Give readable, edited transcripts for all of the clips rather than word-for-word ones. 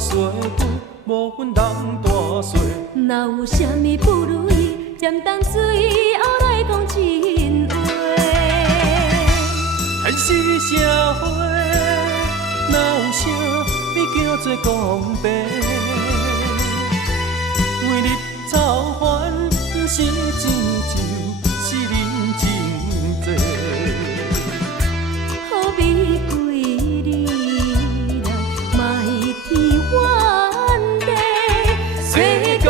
细尾，无阮人大细。若有啥物不如意，暂当水后来讲真话。现实社会哪有啥物叫做公平？每日操烦，不是钱就是人情债。好比规日来卖天冤地，世间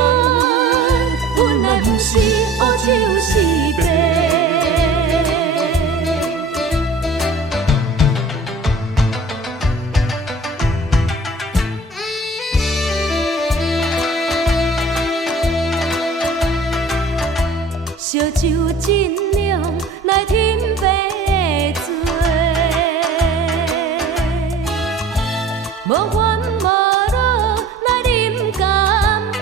本来不是乌就是白。烧酒尽量来添白醉，无烦无恼来饮干杯。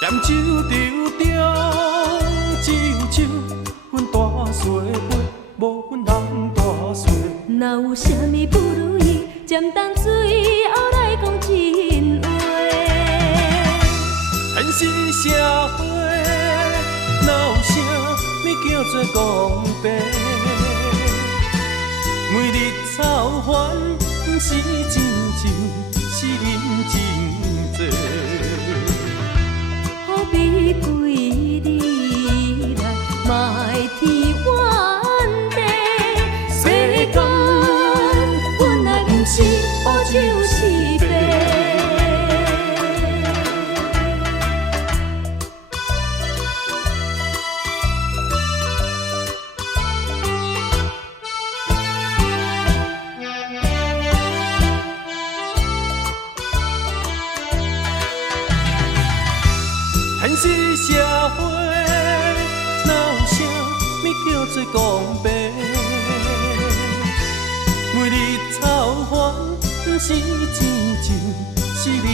念酒着着，只有酒，阮大细杯，无阮人大细。若有啥物不如意，暂当水后来讲真话。现实社会哪有啥物叫做公平？每日操烦，不是亲像是人情债。好比规日来卖天冤地，世间本来不是乌就是白。现实社会哪有啥物叫做公平？每日操烦，不是亲像是人